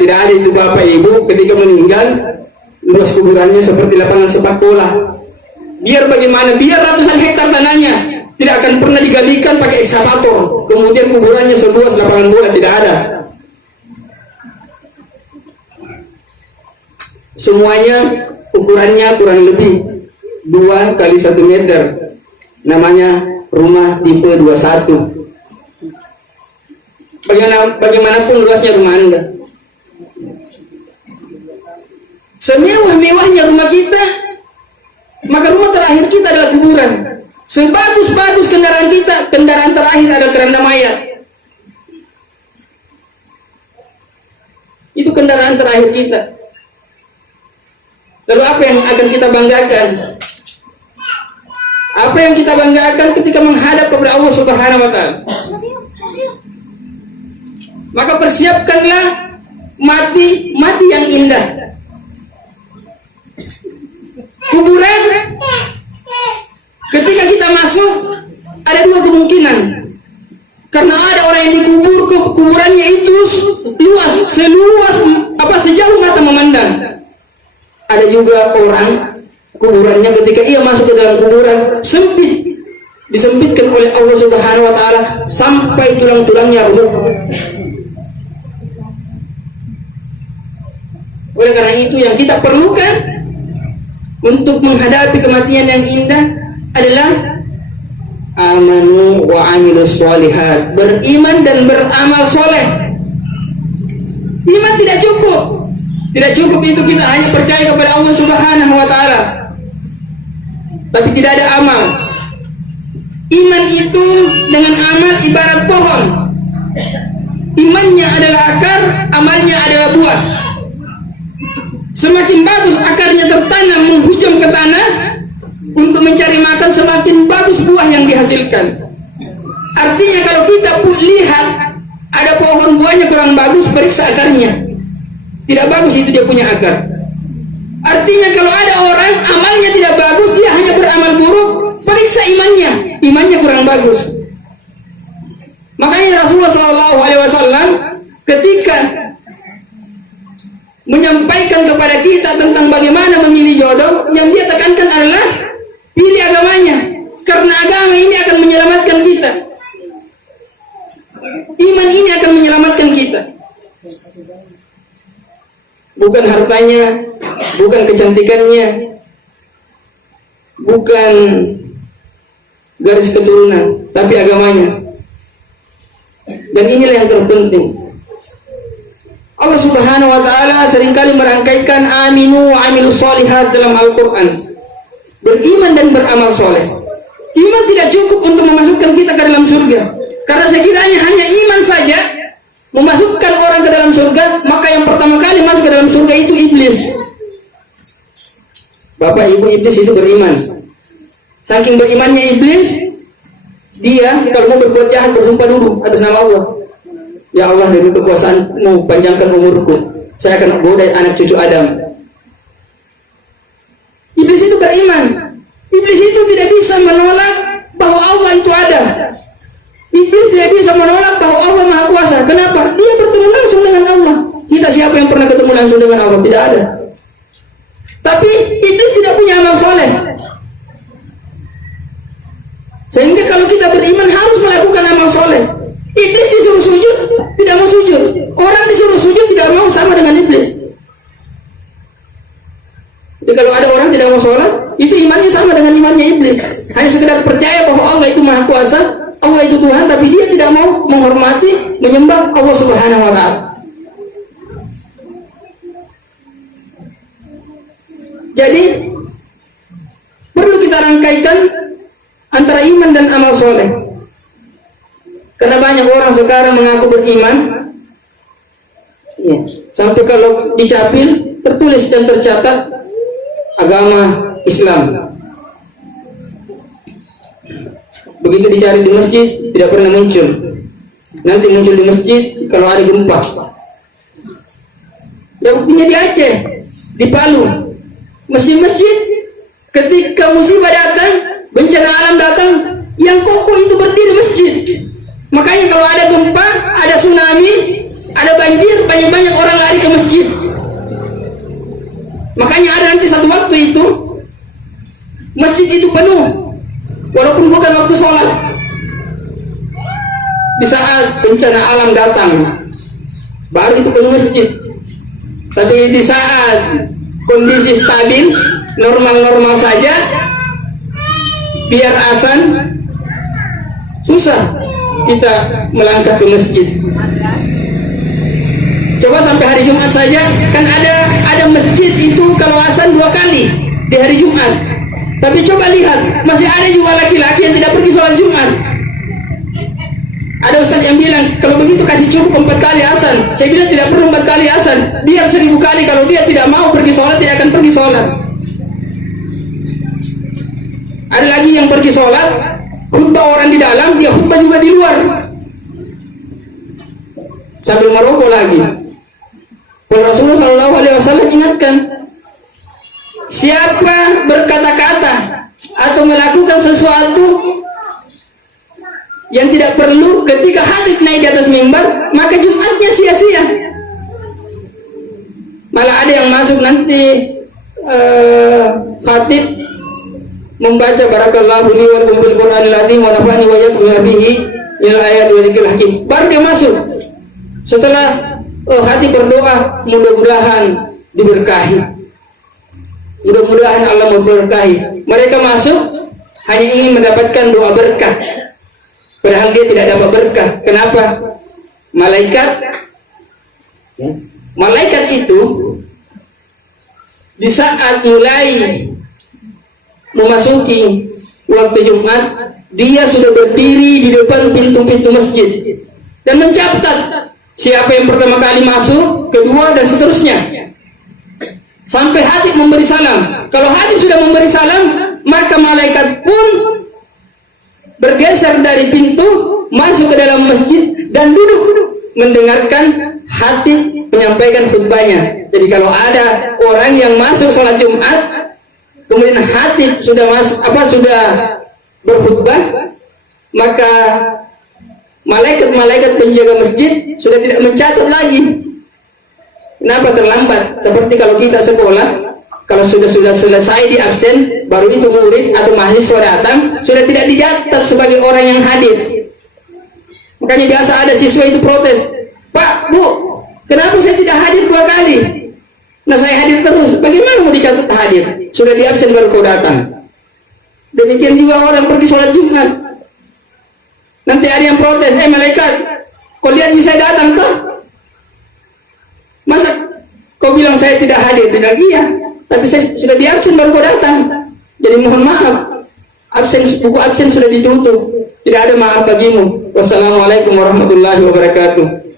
tidak ada itu bapak ibu ketika meninggal luas kuburannya seperti lapangan sepak bola. Biar bagaimana, biar ratusan hektar tanahnya tidak akan pernah digalikan pakai ekskavator, kemudian kuburannya seluas lapangan bola, tidak ada. Semuanya ukurannya kurang lebih 2 kali 1 meter. Namanya rumah tipe 21. Bagaimanapun luasnya rumah Anda, semewah-mewahnya rumah kita, maka rumah terakhir kita adalah kuburan. Sebagus-bagus kendaraan kita, kendaraan terakhir adalah keranda mayat. Itu kendaraan terakhir kita. Lalu apa yang akan kita banggakan? Apa yang kita banggakan ketika menghadap kepada Allah Subhanahu wa Ta'ala? Maka persiapkanlah mati yang indah. Kuburan, ketika kita masuk ada 2 kemungkinan. Karena ada orang yang dikubur, kuburannya itu luas, sejauh mata memandang. Ada juga orang kuburannya ketika ia masuk ke dalam kuburan sempit, disempitkan oleh Allah Subhanahu wa Ta'ala sampai tulang-tulangnya remuk. Oleh karena itu yang kita perlukan untuk menghadapi kematian yang indah adalah amanu wa amilus sholihat, beriman dan beramal soleh. Iman tidak cukup. Tidak cukup itu kita hanya percaya kepada Allah Subhanahu wa Ta'ala, tapi tidak ada amal. Iman itu dengan amal ibarat pohon. Imannya adalah akar, amalnya adalah buah. Semakin bagus akarnya tertanam menghujam ke tanah untuk mencari makan, semakin bagus buah yang dihasilkan. Artinya kalau kita lihat ada pohon buahnya kurang bagus, periksa akarnya. Tidak bagus, itu dia punya akar. Artinya kalau ada orang amalnya tidak bagus, dia hanya beramal buruk, periksa imannya kurang bagus. Makanya Rasulullah SAW ketika menyampaikan kepada kita tentang bagaimana memilih jodoh, yang dia tekankan adalah pilih agamanya, karena agama ini akan menyelamatkan kita. Iman ini akan menyelamatkan kita. Bukan hartanya, bukan kecantikannya, bukan garis keturunan, tapi agamanya. Dan inilah yang terpenting. Allah Subhanahu wa Ta'ala seringkali merangkaikan aminu wa amilus sholihat dalam Al-Quran. Beriman dan beramal soleh. Iman tidak cukup untuk memasukkan kita ke dalam surga, karena sekiranya hanya iman saja memasukkan orang ke dalam surga, maka yang pertama kali masuk ke dalam surga itu iblis. Bapak ibu, iblis itu beriman. Saking berimannya iblis, dia kalau mau berbuat jahat bersumpah dulu atas nama Allah. Ya Allah, dari kekuasaanmu panjangkan umurku, saya akan goda anak cucu Adam. Iblis itu beriman. Iblis itu tidak bisa menolak bahwa Allah itu ada. Iblis tidak bisa menolak bahwa Allah Maha Kuasa. Kenapa? Dia bertemu langsung dengan Allah. Kita siapa yang pernah ketemu langsung dengan Allah? Tidak ada. Tapi iblis tidak punya amal soleh. Sehingga kalau kita beriman harus melakukan amal soleh. Iblis disuruh sujud, tidak mau sujud. Orang disuruh sujud tidak mau, sama dengan iblis. Jadi kalau ada orang tidak mau sholat, itu imannya sama dengan imannya iblis. Hanya sekedar percaya bahwa Allah itu Maha Kuasa, Allah itu Tuhan, tapi dia tidak mau menghormati, menyembah Allah Subhanahu wa Ta'ala. Jadi perlu kita rangkaikan antara iman dan amal soleh. Karena banyak orang sekarang mengaku beriman, ya, sampai kalau dicapil tertulis dan tercatat agama Islam. Begitu dicari di masjid tidak pernah muncul. Nanti muncul di masjid kalau ada gempa. Ya buktinya di Aceh, di Palu, masjid-masjid ketika musibah datang, bencana alam datang, yang kokoh itu berdiri masjid. Makanya kalau ada gempa, ada tsunami, ada banjir, banyak-banyak orang lari ke masjid. Makanya ada nanti satu waktu itu masjid itu penuh, walaupun bukan waktu sholat. Di saat bencana alam datang, baru itu penuh masjid. Tapi di saat kondisi stabil, normal-normal saja, biar azan, susah kita melangkah ke masjid. Coba sampai hari Jumat saja, kan ada masjid itu kalau azan 2 kali di hari Jumat. Tapi coba lihat, masih ada juga laki-laki yang tidak pergi sholat Jumat. Ada ustaz yang bilang, kalau begitu kasih cukup 4 kali azan. Saya bilang tidak perlu 4 kali azan, biar 1000 kali. Kalau dia tidak mau pergi sholat, tidak akan pergi sholat. Ada lagi yang pergi sholat, khutbah orang di dalam, dia khutbah juga di luar, sambil merokok lagi. Kalau Rasulullah SAW ingatkan, siapa berkata-kata atau melakukan sesuatu yang tidak perlu ketika khatib naik di atas mimbar, maka Jumatnya sia-sia. Malah ada yang masuk nanti khatib membaca barakallahu li wa lakum bil Qur'anil azim wa nafa'ani wa iyyakum bihi minal ayati wa dzikril hakim. Baru dia masuk. Setelah hati berdoa, mudah-mudahan diberkahi, mudah-mudahan Allah memberkahi. Mereka masuk hanya ingin mendapatkan doa berkah, padahal dia tidak dapat berkah. Kenapa? Malaikat itu di saat mulai memasuki waktu Jumat, dia sudah berdiri di depan pintu-pintu masjid dan mencatat siapa yang pertama kali masuk, kedua, dan seterusnya, sampai khatib memberi salam. Kalau khatib sudah memberi salam, maka malaikat pun bergeser dari pintu, masuk ke dalam masjid dan duduk mendengarkan khatib menyampaikan khutbahnya. Jadi kalau ada orang yang masuk sholat Jumat, kemudian khatib sudah sudah berkhutbah, maka malaikat penjaga masjid sudah tidak mencatat lagi. Kenapa terlambat? Seperti kalau kita sekolah, kalau sudah selesai di absen, baru itu murid atau mahasiswa datang, sudah tidak dicatat sebagai orang yang hadir. Makanya biasa ada siswa itu protes, Pak, Bu, kenapa saya tidak hadir 2 kali? Nah, saya hadir terus, bagaimana mau dicatat hadir? Sudah di absen baru kau datang. Demikian juga orang pergi sholat Jumat. Nanti ada yang protes, malaikat, kau lihat saya datang tuh? Masa kau bilang saya tidak hadir? Bilang iya, tapi saya sudah di absen baru kau datang. Jadi mohon maaf, buku absen sudah ditutup, tidak ada maaf bagimu. Wassalamualaikum warahmatullahi wabarakatuh.